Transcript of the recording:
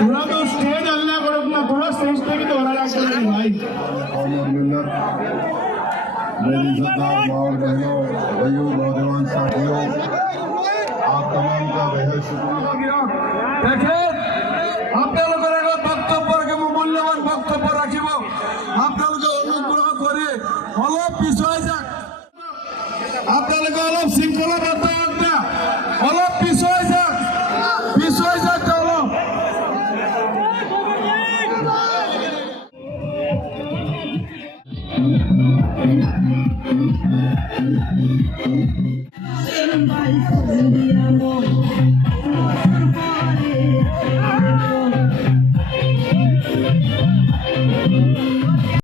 थोड़ा तो स्टेज हल्ला करो ना, थोड़ा स्टेज पे भी तो हो रहा है भाई। मेरी इज्जतदार माँ और बहनों, भाइयों, नौजवान साथियों, आप तमाम का बेहद शुक्रिया। দেখেন আপনাদের একটা বক্তব্য রাখব, মূল্যবান বক্তব্য রাখিব, আপনাদেরকে অনুগ্রহ করে অলপ পিছুয়াই যাক, আপনাদেরকে অলপ শৃঙ্খলাবদ্ধ হোক না, অলপ পিছুয়াই যাক অলপ।